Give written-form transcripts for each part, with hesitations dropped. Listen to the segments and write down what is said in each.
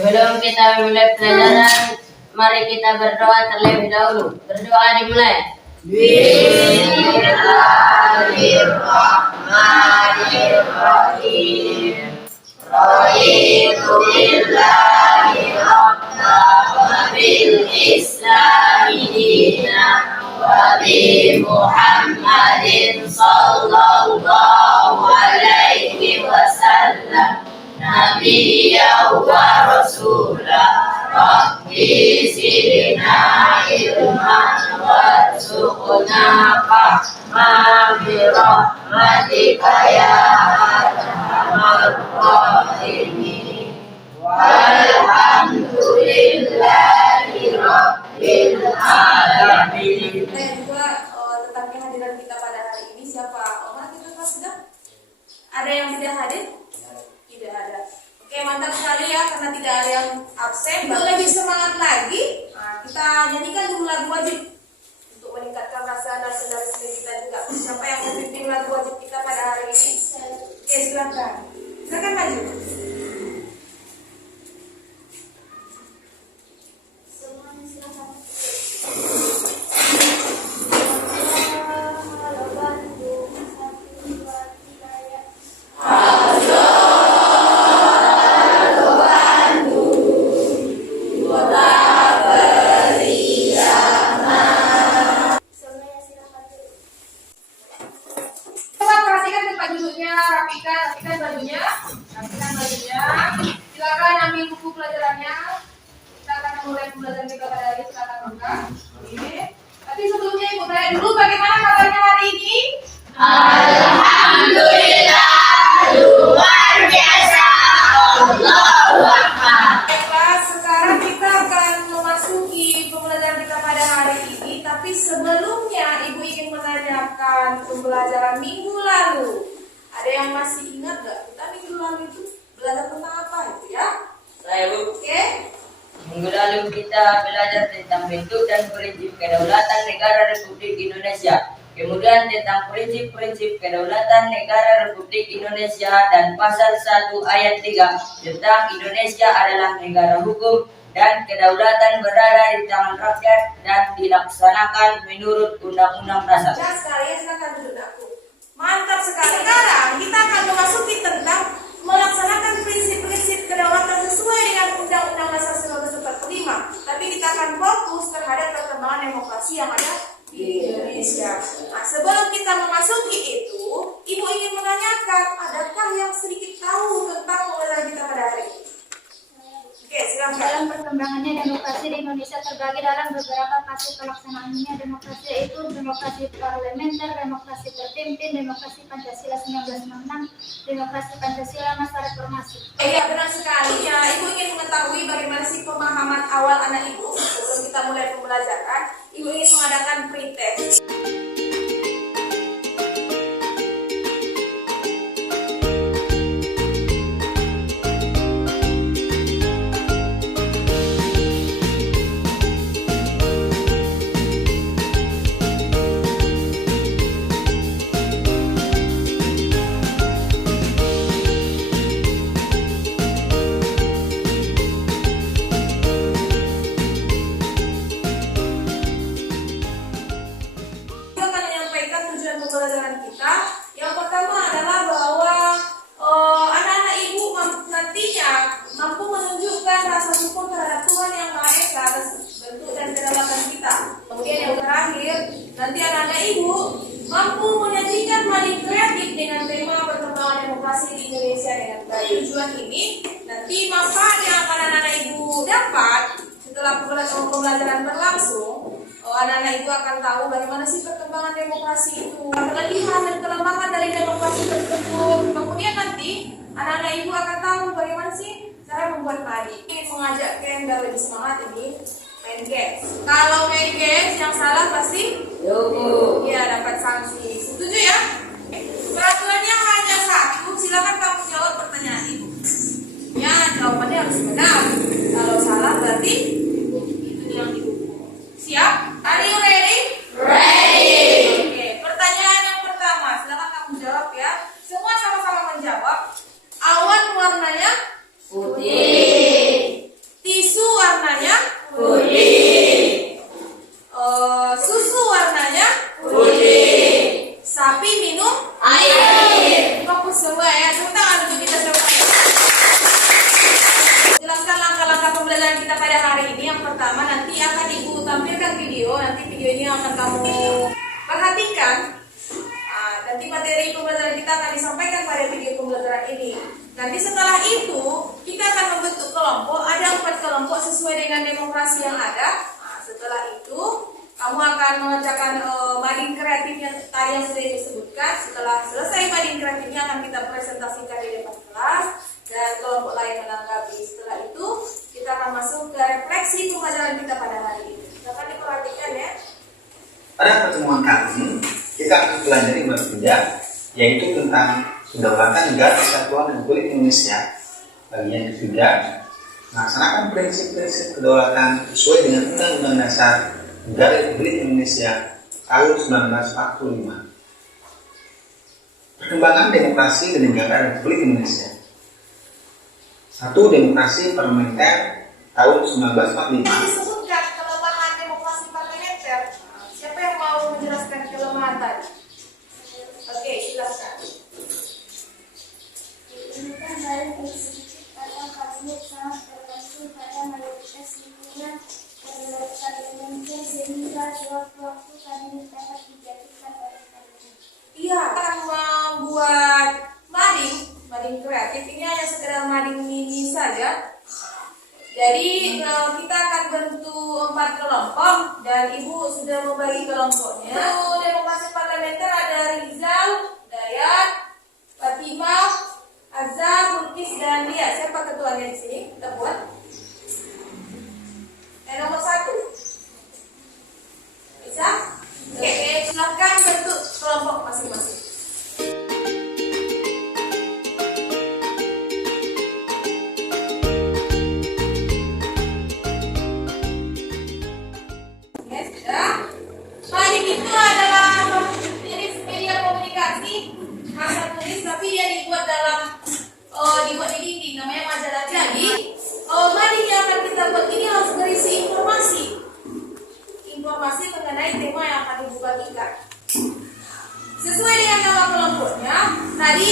Sebelum kita mulai pelajaran, mari kita berdoa terlebih dahulu. Berdoa dimulai. Bismillahirrahmanirrahim. Raditu billahi rabba wa bil islami dina wa bi Muhammadin sallallahu alaihi wasallam nabiyya wa rasulah. Rabbi zidna ilman warzuqna fahma bi rahmatika ya arhamar rahimin. Walhamdulillahi rabbil alamin. Juga tentang kehadiran kita pada hari ini, siapa orang kita kelas sedang? Ada yang tidak hadir? Tidak ada. Oke, mantap sekali ya, karena tidak ada yang absen. Untuk lebih semangat lagi, kita nyanyikan dulu lagu wajib untuk meningkatkan rasa nasionalisme kita juga. Siapa yang memimpin lagu wajib kita pada hari ini? Oke, silakan. Silakan maju. Semuanya silakan. Silakan ambil buku pelajarannya. Kita akan mulai pembelajaran kita pada hari ini. Silakan buka. Tapi sebelumnya ibu tanya dulu, bagaimana kabarnya hari ini? Alhamdulillah, luar biasa. Allahu Akbar. Baiklah, sekarang kita akan memasuki pembelajaran kita pada hari ini. Tapi sebelumnya ibu ingin menanyakan pembelajaran minggu lalu. Ada yang masih ingat gak? Kita minggu lalu itu belajar tentang apa itu ya? Saya Bu. Oke? Minggu lalu kita belajar tentang bentuk dan prinsip kedaulatan negara Republik Indonesia. Kemudian tentang prinsip-prinsip kedaulatan negara Republik Indonesia dan pasal 1 ayat 3 tentang Indonesia adalah negara hukum dan kedaulatan berada di tangan rakyat dan dilaksanakan menurut undang-undang dasar. Nah, sekalian silakan duduk aku. Mantap sekali. Sekarang kita akan memasuki tentang melaksanakan prinsip-prinsip kedaulatan sesuai dengan Undang-Undang Dasar 1945. Tapi kita akan fokus terhadap perkembangan demokrasi yang ada di Indonesia. Nah, sebelum kita memasuki itu, ibu ingin menanyakan, adakah yang sedikit tahu tentang pembelajaran kita pada hari ini? Oke, silakan. Dalam perkembangannya demokrasi di Indonesia terbagi dalam beberapa fase pelaksanaannya. Demokrasi yaitu demokrasi parlementer, demokrasi terpimpin, demokrasi Pancasila 1966, demokrasi Pancasila masa reformasi. Iya, benar sekali ya. Ibu ingin mengetahui bagaimana sih pemahaman awal anak ibu sebelum kita mulai pembelajaran. Ibu ingin mengadakan pretest. Pembelajaran kita yang pertama adalah bahwa anak-anak ibu nantinya mampu menunjukkan rasa syukur terhadap Tuhan Yang Maha Esa atas bentuk dan kedaulatan kita. Kemudian yang terakhir, nanti anak-anak ibu mampu menyajikan maning kreatif dengan tema perkembangan demokrasi di Indonesia dengan baik. Tujuan ini nanti manfaat yang akan anak-anak ibu dapat setelah pembelajaran berlangsung. Anak-anak ibu akan tahu bagaimana sih perkembangan demokrasi itu, kelebihan dan kelemahan dari demokrasi tersebut. Kemudian nanti anak-anak ibu akan tahu bagaimana sih cara membuat mari. Ingin mengajak Ken dan lebih semangat ini main games. Kalau main games yang salah pasti ya dapat sanksi. Setuju ya? Peraturannya hanya satu. Silakan kamu jawab pertanyaan ibu. Ya, jawabannya harus benar. Kalau salah berarti itu yang dihukum. Siap? Are you ready? Ready. Oke, pertanyaan yang pertama, silakan kamu jawab ya. Semua sama-sama menjawab. Awan warnanya Putih. Nanti setelah itu kita akan membentuk kelompok. Ada 4 kelompok sesuai dengan demokrasi yang ada. Nah, setelah itu kamu akan mengerjakan mading kreatif yang tadi yang sudah disebutkan. Setelah selesai mading kreatifnya akan kita presentasikan di depan kelas dan kelompok lain menanggapi. Setelah itu kita akan masuk ke refleksi pembelajaran kita pada hari ini. Dapat diperhatikan ya. Pada pertemuan kali ini kita akan pelajari bab 3, yaitu tentang kedaulatan negara kesatuan Republik Indonesia. Bagian ketiga, melaksanakan prinsip-prinsip kedaulatan sesuai dengan Undang-Undang Dasar Negara Republik Indonesia tahun 1945. Perkembangan demokrasi di negara Republik Indonesia. 1. Demokrasi parlementer tahun 1945. Disebutkan kelemahan demokrasi parlementer. Siapa yang mau menjelaskan kelemahan tadi? Oke, silakan. Ditemukan baik eksekutif atau kabinet sangat tergantung pada mayoritas lingkungan parlementer sehingga sewaktu-waktu kabinet dapat dijatuhkan oleh parlemen. Iya, akan membuat mading kreatif. Ini hanya sekedar mading mini saja. Jadi kita akan bentuk 4 kelompok dan ibu sudah membagi kelompoknya. Untuk demokrasi parlementer ada Rizal, Dayat, Fatimah, Azhar, Murkis dan Lia. Siapa ketuanya di sini? Kita buat. Nomor 1. Bisa? Oke, silakan bentuk kelompok masing-masing. Ya, sudah. Mading itu adalah jenis media komunikasi masa tulis, tapi dia dibuat dibuat di dinding, namanya majalah. Jadi mading yang akan kita buat ini harus berisi informasi mengenai tema yang akan ibu bagikan. Sesuai dengan nama kelompoknya, tadi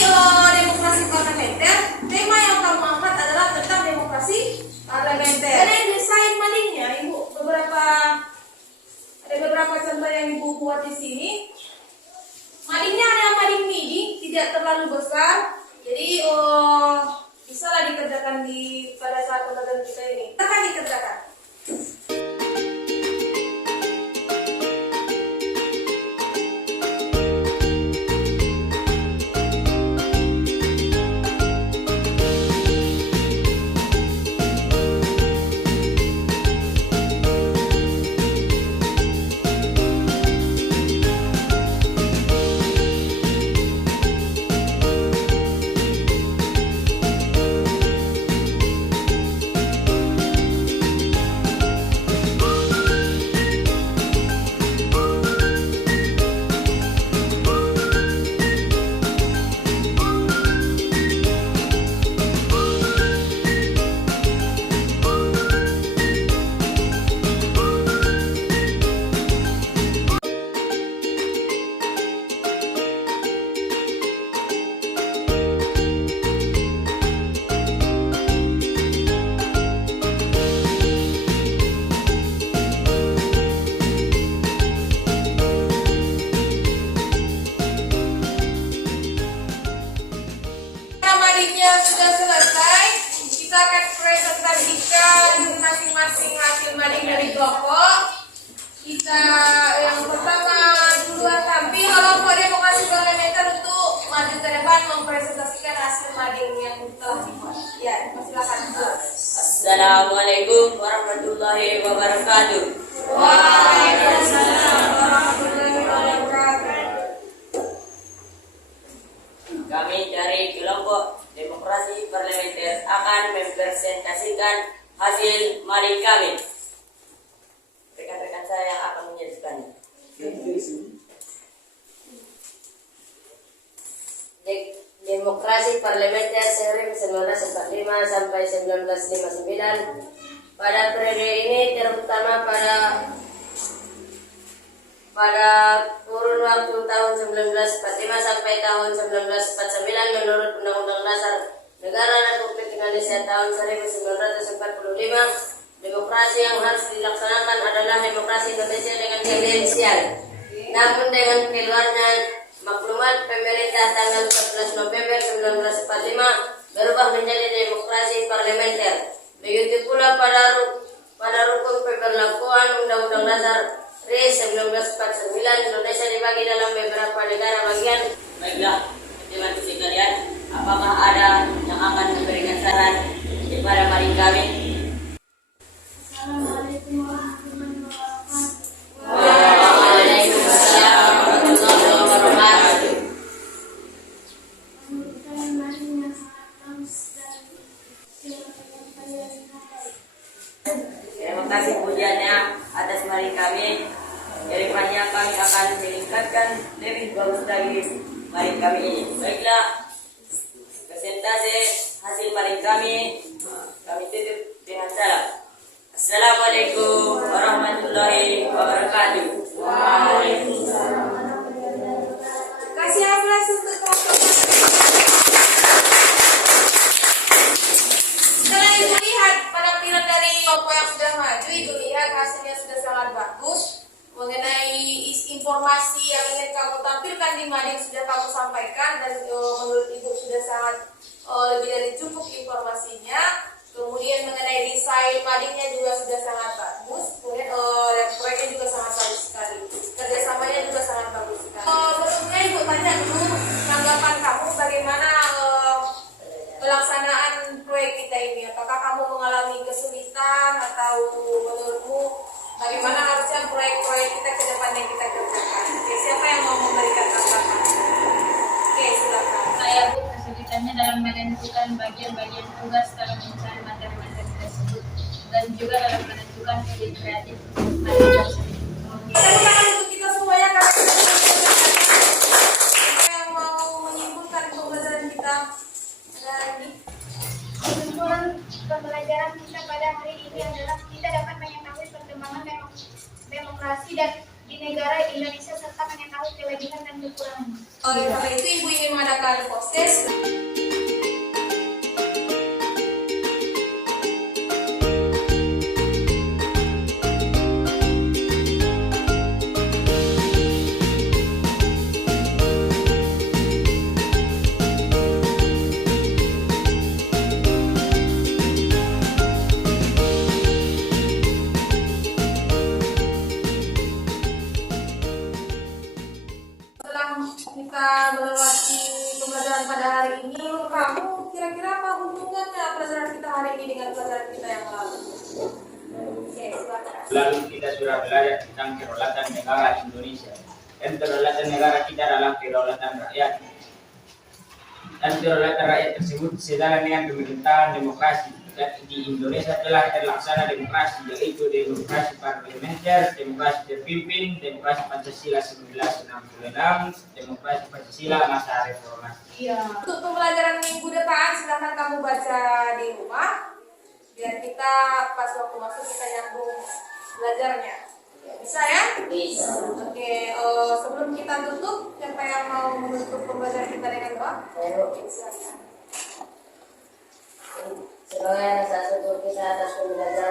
demokrasi parlementer, tema yang kamu angkat adalah tentang demokrasi parlementer. Dan yang desain madingnya, ibu ada beberapa contoh yang ibu buat di sini. Madingnya ada mading mini, tidak terlalu besar, jadi bisalah dikerjakan pada saat pembelajaran kita ini. Akan dikerjakan. Sudah selesai, kita akan presentasikan masing-masing hasil mading dari kelompok. Kita yang pertama duluan tampil kelompok demokrasi parlementer untuk maju ke depan mempresentasikan hasil mading yang telah dibuat. Ya, silakan. Assalamualaikum warahmatullahi wabarakatuh. Waalaikumsalam warahmatullahi wabarakatuh. Kami dari kelompok demokrasi parlementer akan mempresentasikan hasil mading kami. Rekan-rekan saya yang akan menjelaskannya. Demokrasi parlementer seri 1945 sampai 1959. Pada periode ini terutama pada kurun waktu tahun 1945 sampai tahun 1949 menurut Undang-Undang Dasar Negara Republik Indonesia tahun 1945, demokrasi yang harus dilaksanakan adalah demokrasi Indonesia dengan presidensial. Namun dengan keluarnya maklumat pemerintah tanggal 14 November 1945 berubah berubah menjadi demokrasi parlementer. Begitu pula pada rukun pemberlakuan Undang-Undang Dasar RI 1949, Indonesia dibagi dalam beberapa negara bagian. Baiklah, teman-teman sekalian, apakah ada yang akan memberikan saran kepada mari kami? Assalamualaikum warahmatullahi wabarakatuh. Waalaikumsalam warahmatullahi wabarakatuh. Terima kasih pujiannya atas mari kami. Daripadanya kami akan meningkatkan lebih bagus lagi mari kami ini. Baiklah, presentasi hasil mari kami tutup dengan salam. Assalamualaikum warahmatullahi wabarakatuh. Waalaikumsalam. Kasih aplaus untuk teman-teman. Setelah itu lihat penampilan dari kelompok yang sudah maju, itu lihat hasilnya sudah sangat bagus. Mengenai informasi yang ingin kamu tampilkan di mading sudah kamu sampaikan, dan menurut ibu sudah sangat lebih dari cukup informasinya. Kemudian mengenai desain madingnya juga sudah sangat bagus. Kemudian proyeknya juga sangat bagus sekali. Kerjasamanya juga sangat bagus sekali. Sebelumnya ibu tanya dulu tanggapan kamu bagaimana pelaksanaan proyek kita ini. Apakah kamu mengalami kesulitan atau menurutmu bagaimana harusnya proyek-proyek kita ke depan yang kita kerjakan? Oke, siapa yang mau memberikan tanggapan? Oke, silakan. Saya kesulitannya dalam menentukan bagian-bagian tugas dalam mencari materi-materi tersebut dan juga dalam menentukan ide kreatif materi tersebut. Tepuk tangan untuk kita semuanya karena kita sudah selesai. Siapa yang mau menyimpulkan pembelajaran kita lagi? Kesimpulan pembelajaran kita pada hari ini adalah kita dapat mengetahui perkembangan demokrasi dan di negara Indonesia serta mengetahui kelebihan dan kekurangan. Oleh karena itu ibu ingin mengadakan proses. Kita melewati pembelajaran pada hari ini, menurut kamu kira-kira apa hubungannya pelajaran kita hari ini dengan pelajaran kita yang lalu? Oke, silakan. Lalu kita sudah belajar tentang kedaulatan negara Indonesia. Dan kedaulatan negara kita adalah kedaulatan rakyat. Dan kedaulatan rakyat tersebut sejalan dengan pemerintahan demokrasi. Dan di Indonesia telah terlaksana demokrasi, yaitu demokrasi parlementer, demokrasi terpimpin, demokrasi Pancasila 1966, demokrasi Pancasila masa reformasi. Iya. Untuk pembelajaran minggu depan silahkan kamu baca di rumah, biar kita pas waktu masuk kita nyambung belajarnya. Bisa ya? Bisa. Oke, sebelum kita tutup, siapa yang mau menutup pembelajaran kita dengan doa? Silakan. Sebagai rasa syukur kita atas pembelajaran